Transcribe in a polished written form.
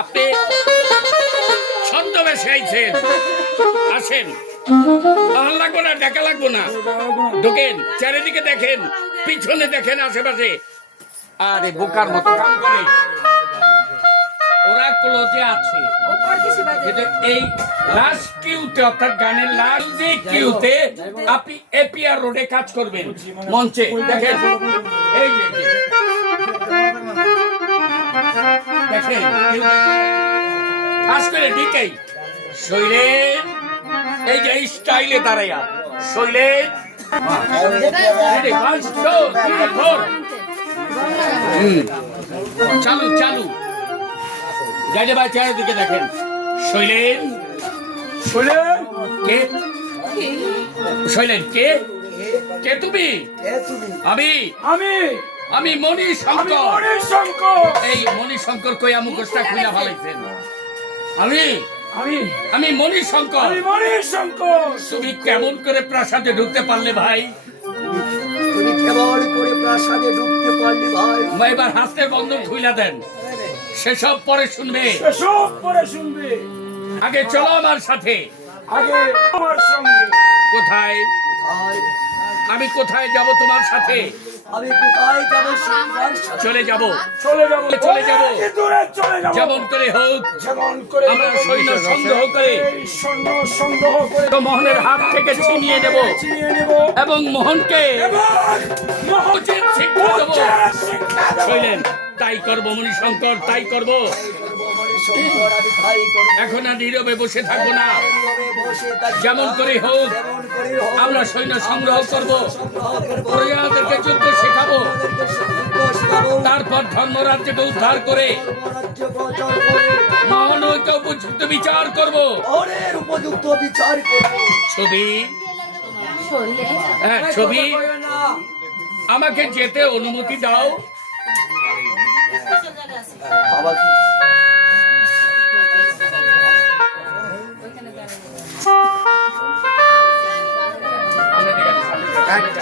আপনি ছদ্মবেশে আইছেন, আসেন, ভাল লাগবো না, দেখা লাগবো না, ঢোকেন, চারিদিকে দেখেন, পিছনে দেখেন, আশেপাশে। আরে বোকার মতো কাম করে ওরা ক্লোজে আছে। এই লাস্ট কিউতে, অর্থাৎ গানের লাস্ট কিউতে আপনি এপিআর রোডে কাজ করবেন, মঞ্চে দেখেন, এই যে দেখেন, খাস করে ডিকেই শৈলেন, এই যে স্টাইলে দাঁড়াইয়া শৈলেন, চালু চালু যাইলে ভাই চারিদিকে দেখেন, শৈলেন, শৈলেন কে, শৈলেন কে, কে তুমি? আমি আমি আমি মণিশঙ্কর। এই মণিশঙ্কর কইয়া মুখোশটা খুলে ফেলাইছেন। আমি আমি আমি মণিশঙ্কর। তুমি কেমন করে প্রাসাদে ঢুকতে পারলে ভাই? তুমি কেমন করে প্রাসাদে পারলি ভাই। এবার হাতের বন্ধন খুইলা দেন, সেসব পরে শুনবে। সব পরে শুনবে। আগে চলো আমার সাথে। আগে আমার সঙ্গে। কোথায়? কোথায়? আমি কোথায় যাব তোমার সাথে? আমি কোথায় যাবো সন্ধ্যার সাথে? চলে যাব, চলে যাবো, চলে যাবো। অনেক দূরে চলে যাবো। যেমন করে হোক যেমন করে আমরা সৈন্য সংগ্রহ করে এই সৈন্য সংগ্রহ করে মোহনের হাত থেকে ছিনিয়ে নেব ছিনিয়ে নেব এবং মোহনকে এবং উচিত শিক্ষা দেব। শিক্ষা দেব। শৈলেন, তাই করব মণিশঙ্কর, তাই করব। তাই করবো মণিশঙ্কর, আমি তাই করবো। এখন আর নীরবে বসে থাকবো না। নীরবে বসে থাকবো না। যেমন করে হোক যেমন করে হোক আমরা সৈন্য সংগ্রহ করব, সংগ্রহ করবো। প্রজাদেরকে যুদ্ধ শেখাবো, আমাদেরকে যুদ্ধ শেখাবো। তারপর ধর্মরাজ্যকে উদ্ধার করে ধর্মরাজ্য প্রচার করে মহানৈক্য উপযুক্ত বিচার করব। অনেক উপযুক্ত বিচার করবো। ছবি, হ্যাঁ ছবি, আমাকে যেতে অনুমতি দাও। আমাকে আমরা ঠিক আছে।